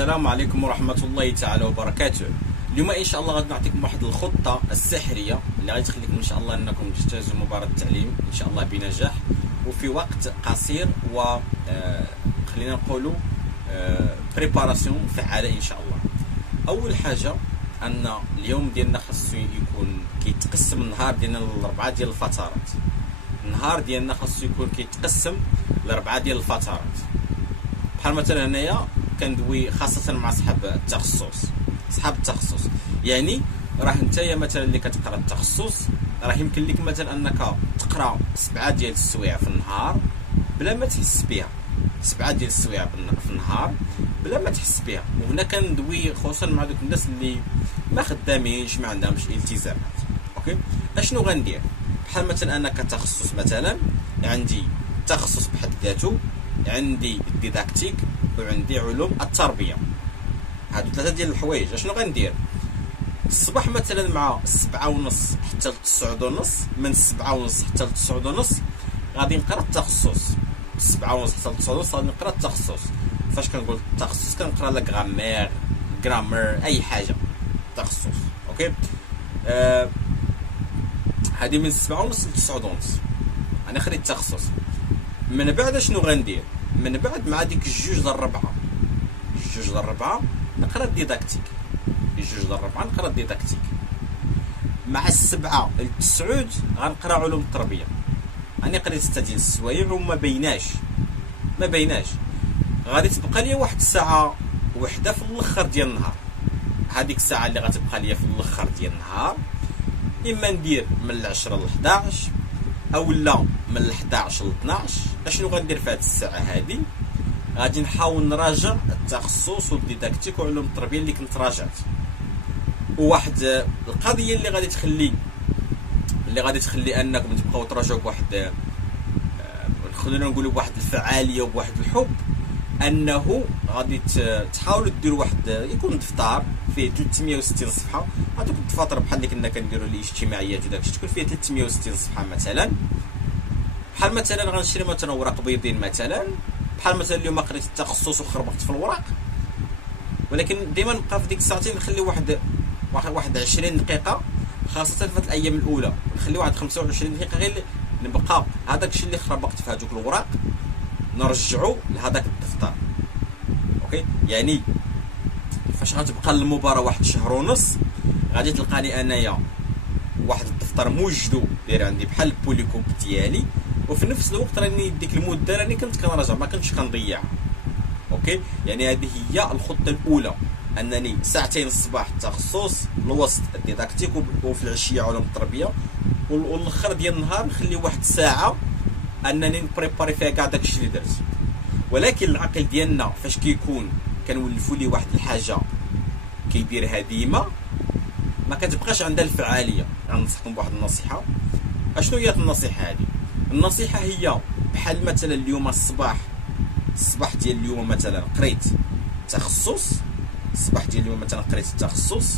السلام عليكم ورحمة الله تعالى وبركاته. اليوم ان شاء الله غادي نعطيكم واحد الخطة السحرية اللي غادي تخليكم ان شاء الله انكم تجتازوا مباراة التعليم ان شاء الله بنجاح وفي وقت قصير و خلينا نقولوا بريباراسيون فعالة ان شاء الله. اول حاجة ان اليوم ديالنا خاصو يكون كيتقسم النهار ديالنا لاربعة ديال الفترات. النهار ديالنا خاصو يكون كيتقسم لاربعة ديال الفترات. بحال مثلا هنايا كندوي خاصة مع صحاب التخصص، يعني راه نتايا مثلا اللي كتقرا التخصص راه يمكن لك مثلا انك تقرا 7 ديال السوايع في النهار بلا ما تحس بها، 7 ديال السوايع في النهار بلا ما تحس بها. وهنا كندوي خصوصا مع دوك الناس اللي ما خدامينش ما عندهمش التزامات. اوكي، اشنو غندير؟ بحال مثلا انا كتخصص مثلا عندي تخصص بحد ذاته، عندي الديداكتيك وعندي علوم التربيه. هادو 3 ديال الحوايج. اشنو غندير؟ الصباح مثلا مع 7:30 حتى 9:30، من 7:30 حتى 9:30 غادي نقرا التخصص. 7:30 حتى 9:30 غادي نقرا التخصص. فاش كنقول التخصص كنقرا لا غرامير اي حاجه تخصص. اوكي، هذه من 7:30 ل 9:30 انا خديت التخصص. من بعد شنو غندير؟ من بعد مع ديك 2:45 نقرا الديداكتيك. 2:45 نقرا الديداكتيك. مع 7 ل 9 غنقرا علوم التربيه. انا قريت 6 ديال السوايع وما بيناش غادي تبقى لي واحد الساعه وحده في الاخر ديال النهار. هذيك الساعه اللي غتبقى لي في الاخر ديال النهار اما ندير من 10 ل 11 او لا من 11 ل 12. اشنو غندير في هذه الساعه هذه؟ غادي نحاول نراجع التخصص والديداكتيك وعلوم التربيه اللي كنت راجعت. وواحد القضيه اللي غادي تخلي انكم تبقاو تراجعوا بواحد خلينا نقولوا بواحد الفعاليه وبواحد الحب، انه غادي تحاولوا ديروا واحد يكون دفتر فيه 360 صفحه. هذوك الدفاتر بحال اللي كنا كنديروا الاجتماعيات وداكشي تكون فيه 360 صفحه مثلا. بحال مثلا غنشري مثلا اوراق بيضين مثلا، بحال مثلا اليوم قريت التخصص وخربقت في الوراق، ولكن ديما نبقى في ديك الساعتين نخلي واحد 20 دقيقه خاصه في الايام الاولى، ونخلي واحد 25 دقيقه غير نبقى هذاك الشيء اللي خربقت في هذوك الوراق نرجعوا لهذاك الدفتر. اوكي، يعني فاش غتبقى المباراه واحد شهر ونص غادي تلقاني انايا واحد الدفتر موجدو داير عندي بحال البوليكوب ديالي، وفي نفس الوقت راني ديك المده راني كنت كنراجع ما كنتش كنضيعها. اوكي، يعني هذه هي الخطه الاولى، انني ساعتين الصباح التخصص، الوسط الديداكتيك، وفي العشيه علوم التربيه، والاخر ديال النهار نخلي واحد الساعه انني نبريباري فيها كاع داكشي اللي درت. ولكن العقل ديالنا فاش كيكون كنولفوا ليه واحد الحاجه كيديرها ديما ما كتبقاش عندها الفعاليه. غننصحكم بواحد النصيحه. اشنو هي النصيحه هذه؟ النصيحه هي بحال مثلا اليوم الصباح ديال اليوم مثلا قريت تخصص، الصباح ديال اليوم مثلا قريت التخصص،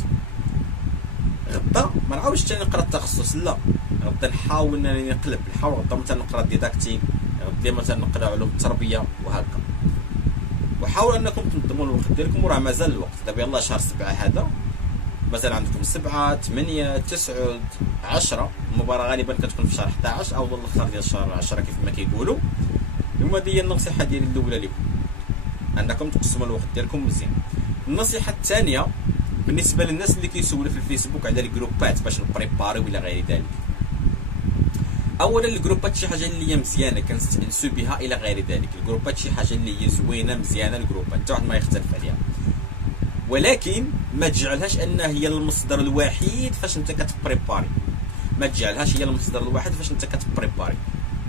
غدا ما نعاودش ثاني نقرا التخصص، لا غدا نحاول انني نقلب، نحاول غدا مثلا نقرا الديداكتيك، غدا مثلا نقرا علوم التربيه وهكا. وحاولوا انكم تنظموا الوقت ديالكم، وراه مازال الوقت. دابا يلاه شهر 7 هذا، مثلا عندكم 7 8 9 10. المباراه غالبا كتكون في شهر 11 او الاخر ديال شهر 10 كيف ما كيقولوا. هما هي النصيحه ديالي الاولى لكم، انكم تقسموا الوقت ديالكم مزيان. النصيحه الثانيه بالنسبه للناس اللي كيسولوا في الفيسبوك على الجروبات باش نبريباري ولا غير ذلك. اولا الجروبات شي حاجه اللي هي مزيانه كنستانسوا بها الى غير ذلك. الجروبات شي حاجه اللي هي زوينه مزيانه، الجروبات حتى واحد ما يختلف عليها، ولكن ما تجعلهاش انها هي المصدر الوحيد فاش انت كتبريباري. ما تجعلهاش هي المصدر الوحيد فاش انت كتبريباري.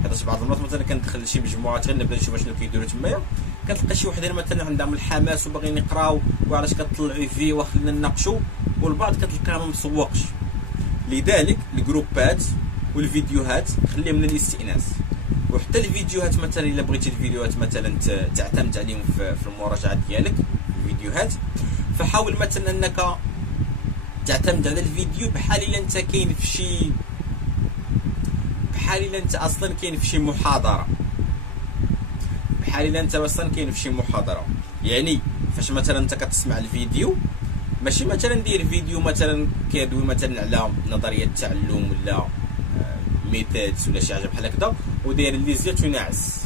حيت بعض المرات مثلا كندخل شي مجموعات غير نبدا نشوف شنو كيديروا تمايا، كتلقى شي وحدين مثلا عندهم الحماس وباغيين يقراو وعلاش كتطلعوا فيه وخلينا نناقشوا، والبعض كتلقاه ما مسوقش. لذلك الجروبات والفيديوهات خليهم للاستئناس. وحتى الفيديوهات مثلا الا بغيتي الفيديوهات مثلا تعتمد عليهم في المراجعه ديالك الفيديوهات، فحاول مثلا انك تعتمد على الفيديو بحال الا انت كاين في شي، بحال الا انت اصلا كاين في شي محاضره، بحال الا انت اصلا كاين في شي محاضره. يعني فاش مثلا انت كتسمع الفيديو ماشي مثلا دير فيديو مثلا كيدوي مثلا على نظريه التعلم ولا ميثودز ولا شي حاجه بحال هكذا وداير الليزيات وناعس،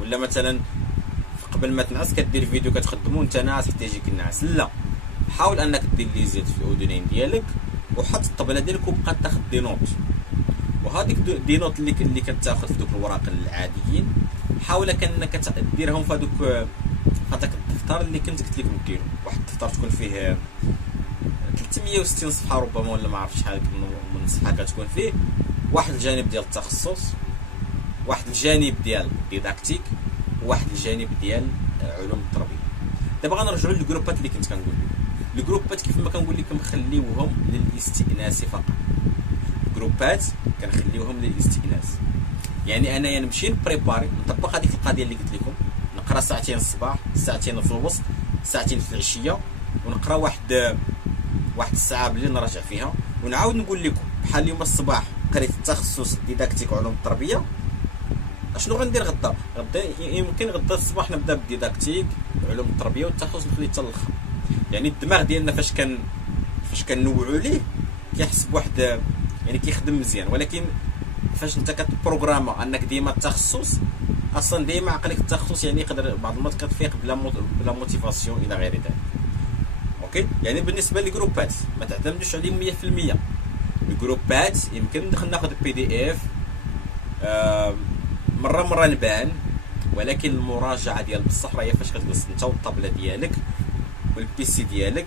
ولا مثلا قبل ما تنعس كدير فيديو كتخدمو وانت ناعس حتى يجيك النعاس. لا، حاول انك دير الليزيات في الاذنين ديالك وحط الطبله ديالك وبقى تاخذ دي نوت، وهذيك دي نوت اللي كتاخذ في دوك الوراق العاديين حاول انك ديرهم في هذوك هذاك الدفتر اللي كنت قلت لكم ديروا، واحد الدفتر تكون فيه 360 صفحه ربما ولا ما عرفتش شحال من صفحه كتكون فيه واحد الجانب ديال التخصص، واحد الجانب ديال ديداكتيك، وواحد الجانب ديال علوم التربيه. دابا غنرجعوا للجروبات اللي كنت كنقول لكم. الجروبات كيف ما كنقول لكم خليوهم للاستئناس فقط، الجروبات كنخليوهم للاستئناس. يعني انايا نمشي نبريباري نطبق هذيك القضيه اللي قلت لكم، نقرا ساعتين الصباح، ساعتين في الوسط، ساعتين في العشيه، ونقرا واحد الساعه بالليل نرجع فيها، ونعاود نقول لكم بحال اليوم الصباح قريت التخصص ديداكتيك وعلوم التربيه، اشنو غندير غدا يمكن غدا الصباح نبدا بالديداكتيك علوم التربيه والتخصص نخليه حتى الاخر. يعني الدماغ ديالنا فاش كنوعوا ليه كيحس بواحد يعني كيخدم مزيان، ولكن فاش انت كتبروغراما انك ديما التخصص اصلا ديما عقلك التخصص يعني يقدر بعض المرات كتفيق بلا موتيفاسيون الى غير ذلك. اوكي، يعني بالنسبه للجروبات ما تعتمدوش عليهم 100%. الجروبات يمكن ندخل ناخذ بي دي اف مره نبان، ولكن المراجعه ديال بصح راهي فاش كتجلس انت والطابله ديالك والبيسي ديالك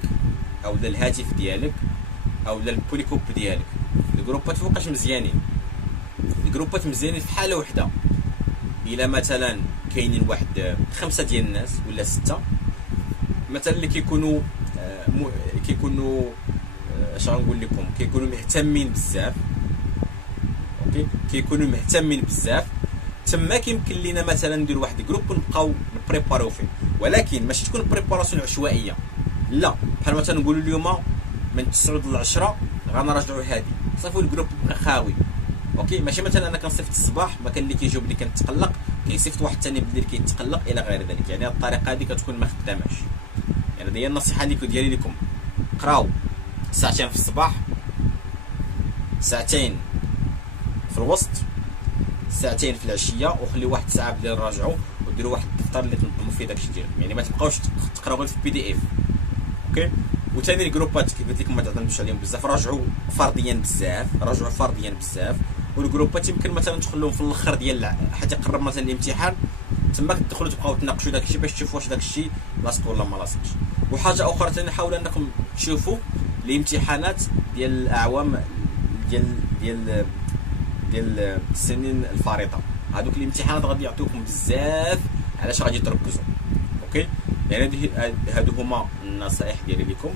او الهاتف ديالك او البوليكوب ديالك. الجروبات فوقاش مزيانين، الجروبات مزيانين في حاله وحده، الا مثلا كاينين واحد 5 ديال الناس ولا 6 مثلا اللي كيكونوا اش غنقول لكم كيكونوا مهتمين بزاف. اوكي، كيكونوا مهتمين بزاف تما كيمكن لينا مثلا ندير واحد جروب ونبقاو نبريباريو فيه، ولكن ماشي تكون بريباراسيون عشوائيه، لا بحال مثلا نقولوا اليوم من 9 ل 10 غنرجعوا هذه صافي الجروب بقى خاوي. اوكي، ماشي مثلا انا كنصيفط الصباح ما كان اللي كيجاوب اللي كنتقلق كيصيفط واحد ثاني بالليل كيتقلق الى غير ذلك. يعني الطريقه هذه كتكون ما خداماش. يعني هي النصيحه اللي ديالي لكم، قراو ساعتين في الصباح، ساعتين في الوسط، ساعتين في العشيه، وخليو واحد الساعه بالليل راجعوا وديروا واحد الدفتر اللي تنظموا فيه داكشي ديالكم. يعني ما تبقاوش تقراو غير في بي دي اف. اوكي، وثاني الجروبات كيف قلت لكم ما تعتمدوش عليهم بزاف، راجعوا فرديا بزاف. والجروبات يمكن مثلا تخلوهم في الاخر ديال حتى يقرب مثلا الامتحان، تما تدخلوا تبقاو تناقشوا داكشي باش تشوفوا واش داكشي لاصق ولا ما لاصقش. وحاجه اخرى ثاني حاولوا انكم تشوفوا الامتحانات ديال الاعوام ديال السنين الفارطه. هذوك الامتحانات غادي يعطيوكم بزاف علاش غادي تركزوا. اوكي، يعني هادو هما النصائح ديالي لكم.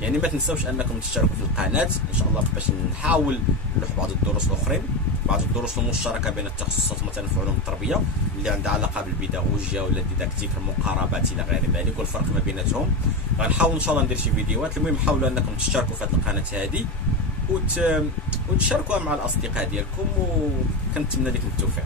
يعني ما تنساوش انكم تشتركوا في القناه ان شاء الله باش نحاول نلوح بعض الدروس الاخرين، بعض الدروس المشتركه بين التخصصات مثلا في علوم التربيه اللي عندها علاقه بالبيداغوجيا ولا الديداكتيك، المقاربات الى غير ذلك والفرق ما بيناتهم. غنحاول ان شاء الله ندير شي فيديوهات. المهم حاولوا انكم تشتركوا في هذه القناه هذه وتشاركوها مع الاصدقاء ديالكم، وكنتمنى لكم التوفيق.